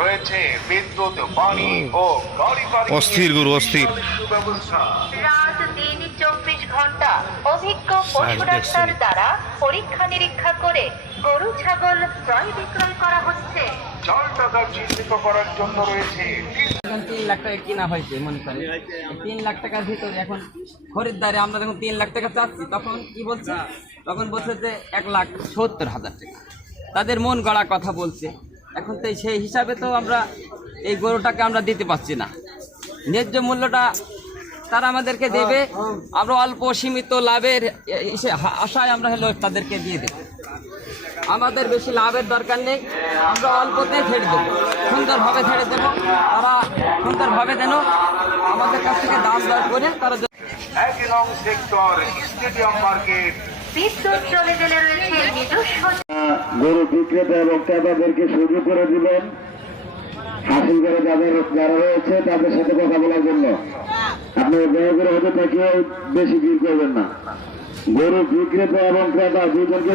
রয়েছে বিদ্যুৎ পানি ও গাড়ি অস্থির গরু, অস্থির। রাত দিন চব্বিশ ঘণ্টা অভিজ্ঞ পশু ডাক্তার দ্বারা পরীক্ষা নিরীক্ষা করে গরু ছাগল ক্রয় বিক্রয় করা হচ্ছে। চার টাকা চিহ্নিত করার জন্য রয়েছে এখন তিন লাখ টাকা কিনা হয়েছে মনে করেন। তিন লাখ টাকার ভিতরে এখন খরিদ্দারে আমরা যখন তিন লাখ টাকা চাচ্ছি তখন কি বলছে? তখন বলছে যে এক লাখ সত্তর হাজার টাকা। তাদের মন গড়া কথা বলছে। এখন তো সেই হিসাবে তো আমরা এই গরুটাকে আমরা দিতে পারছি না। ন্যায্য মূল্যটা তারা আমাদেরকে দেবে। আমরা অল্প সীমিত লাভের আশায় আমরা হলো তাদেরকে দিয়ে দেবো। আমাদের বেশি লাভের দরকার নেই। আমরা অল্পতে ছেড়ে দেবো। সুন্দরভাবে ছেড়ে দেবো। তারা সুন্দরভাবে যেন আমাদের কাছ থেকে দাম দর করে তারা নং সেক্টর স্টেডিয়াম মার্কেট বিদ্যুৎ চলে গেলে রয়েছে নিজস্ব গরু বিক্রেতা এবং ক্রেতাদেরকে সুযোগ করে দিবেন হাসিল করে যাদের যারা রয়েছে তাদের সাথে কথা বলার জন্য আপনি দয়া করে হতে থেকে বেশি ভিড় করবেন না গরু বিক্রেতা এবং ক্রেতা দুজনকে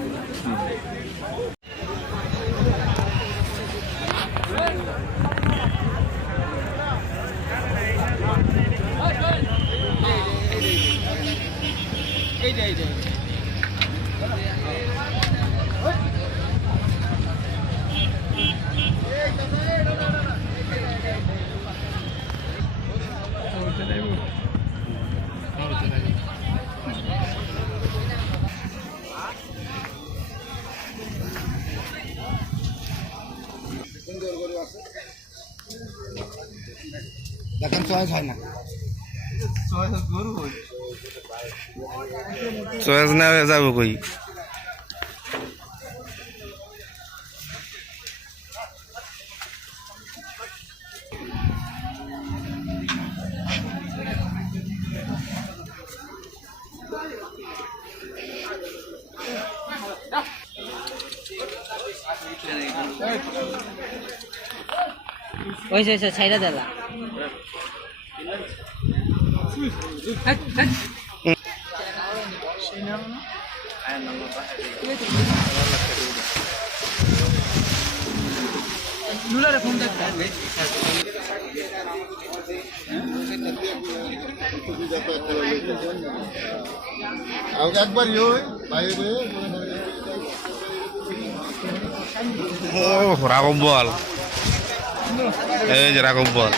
Hey, hey. দেখেন চয়েস হয় না চয়েস না যাব কই ওইসে ওইসে ছাইরা দেলা। একবার ইয়ে বাইরে ও বল। এই যে রাঘব বল।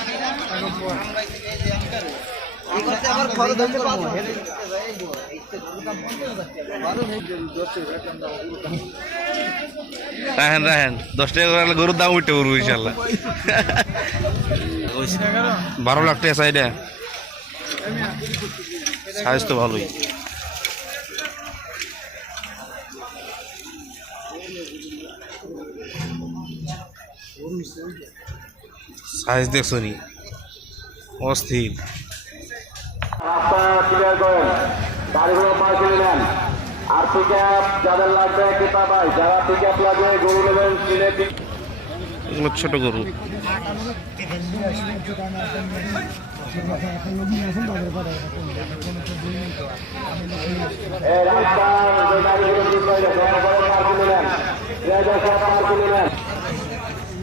রাহেন রাহেন, দশ টাকা করে গরুর দাম উঠতে পারব ইনশাল্লাহ বারো লাখ টাকা সাইডে সাইজ তো ভালোই। সাইজ দেখছ নি অস্থির। রাস্তা ক্লিয়ার করেন। গাড়িগুলো পার্কে নেন আর পিক যাদের লাগবে ক্রেতা ভাই যারা পিক লাগবে গরু নেবেন কিনে pick- এগুলো ছোট গরু। গাড়িগুলো নেন নেন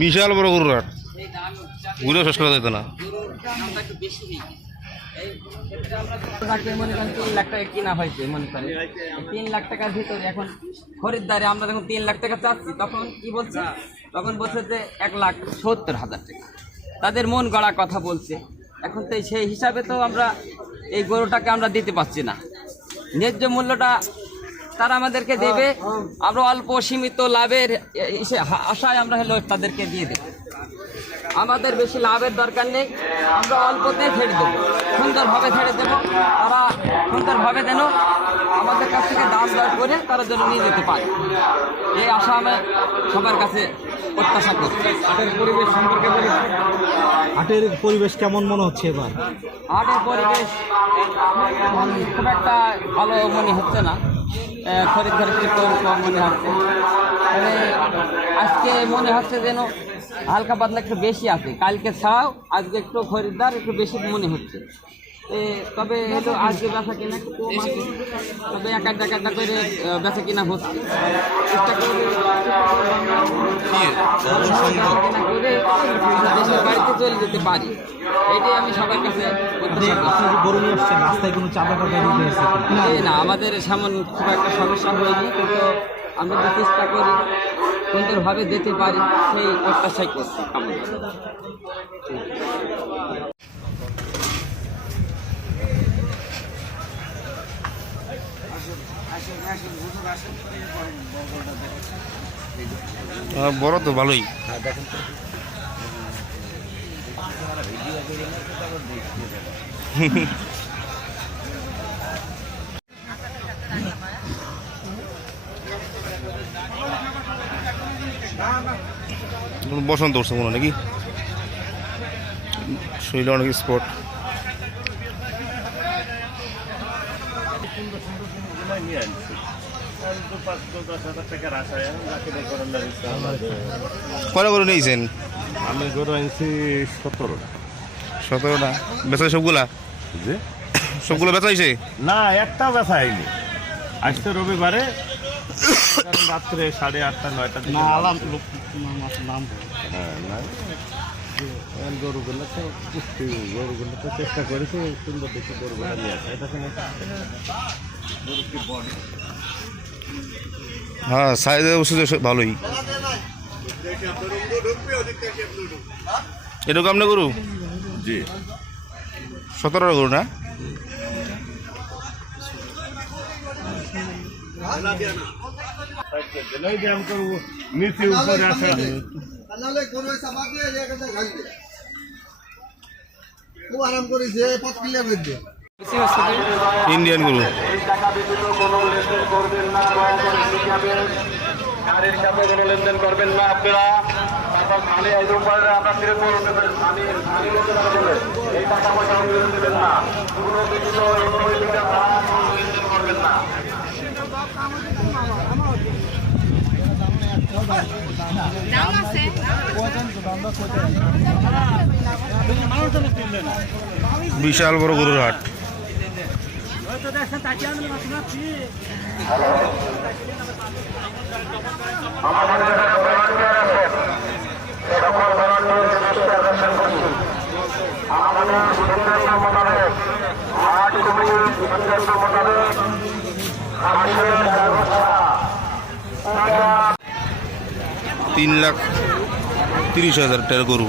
বিশাল বড় গরুর হাট। গুলো শেষ করা যেত না। তিন লাখ টাকার ভিতরে এখন খরিদ্দারে আমরা যখন তিন লাখ টাকা চাচ্ছি, তখন কি বলছে? তখন বলছে যে এক লাখ সত্তর হাজার টাকা। তাদের মন গড়া কথা বলছে। এখন তো সেই হিসাবে তো আমরা এই গরুটাকে আমরা দিতে পারছি না। ন্যায্য মূল্যটা তারা আমাদেরকে দেবে। আমরা অল্প সীমিত লাভের আশায় আমরা হলো তাদেরকে দিয়ে দেবো। আমাদের বেশি লাভের দরকার নেই। আমরা অল্পতে ছেড়ে দেবো। সুন্দরভাবে ছেড়ে দেবো। তারা সুন্দরভাবে যেন আমাদের কাছ থেকে দাম দর করে তারা যেন নিয়ে যেতে পারে। এই আশা আমি সবার কাছে প্রত্যাশা করছি। হাটের পরিবেশ সম্পর্কে বলি হাটের পরিবেশ কেমন মনে হচ্ছে এবার? হাটের পরিবেশ খুব একটা ভালো মনে হচ্ছে না। খরিদ্দার একটু কম কম মনে হচ্ছে। তবে আজকে মনে হচ্ছে যেন হালকা পাতলা একটু বেশি আছে। কালকে ছাও আজকে একটু খরিদ্দার একটু বেশি মনে হচ্ছে। তবে হলো আজকে বেচা কিনা একটু কম আছে। তবে এক একটা এক একটা করে বেচা কিনা হচ্ছে চেষ্টা করে কিনা করে দেশের বাড়িতে চলে যেতে পারি। এটাই আমি সবার কাছে গরু নিয়ে আসছেন রাস্তায় কোনো চাঁদা টাকা দিতে না আমাদের সেমন খুব একটা সমস্যা হয়নি কিন্তু আমরা যে চেষ্টা করি সুন্দরভাবে যেতে পারি সেই প্রত্যাশাই করছি কামনা বড় তো ভালোই। বসন্ত উঠছে মনে নাকি? শৈল অনেক স্পট কয়টা গরু নিয়েছেন? আমি গরু আনছি সতেরো সতেরোটা। বেচা সবগুলা? যে সবগুলো বেচা হয়েছে? না একটা বেচা হয়নি। আজকে রবিবারে রাত্রে সাড়ে আটটা নয়টা না আলাম লোক নাম হ্যাঁ না গরুগুলো তো গরুগুলো তো চেষ্টা করেছি সুন্দর দেখে গরুগুলো নিয়ে আসে। এটা কোনো হ্যাঁ সাইজ অবশ্য ভালোই। এরকম আপনি গরু? জি। সতেরোটা গরু না? নিচে উপরে আসে খুব আরাম করেছে পথ ক্লিয়ার দিয়ে ইন্ডিয়ান গরু গাড়ির সাথে কোনো লেনদেন করবেন না আপনারা তারপর খালি আপনার ফিরে এই টাকা পয়সা দেবেন কোনো কিছু করবেন না বিশাল বড় গরুর হাট। তিন লাখ তিরিশ হাজার টাকার গরু।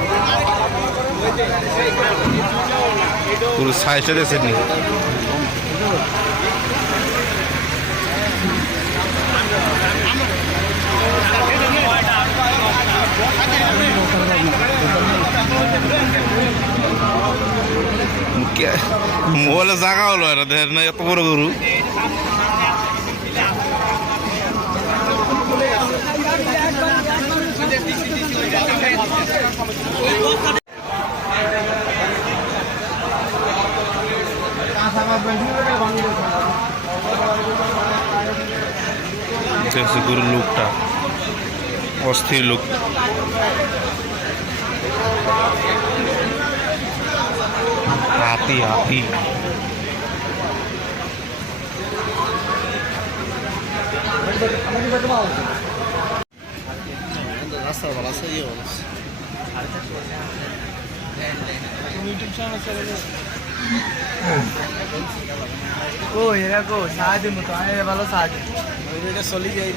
পুরো সাইজটা দেশে নি মোবাইলে জাগা হলো এরা দেখ না এত বড় গরু। দেখছি গরুর লুকটা। অস্থির লুক। হাতি হাতি। ও এরা কো সাহায্য মতো আয় ভালো সাহায্য। এটা চলি যাই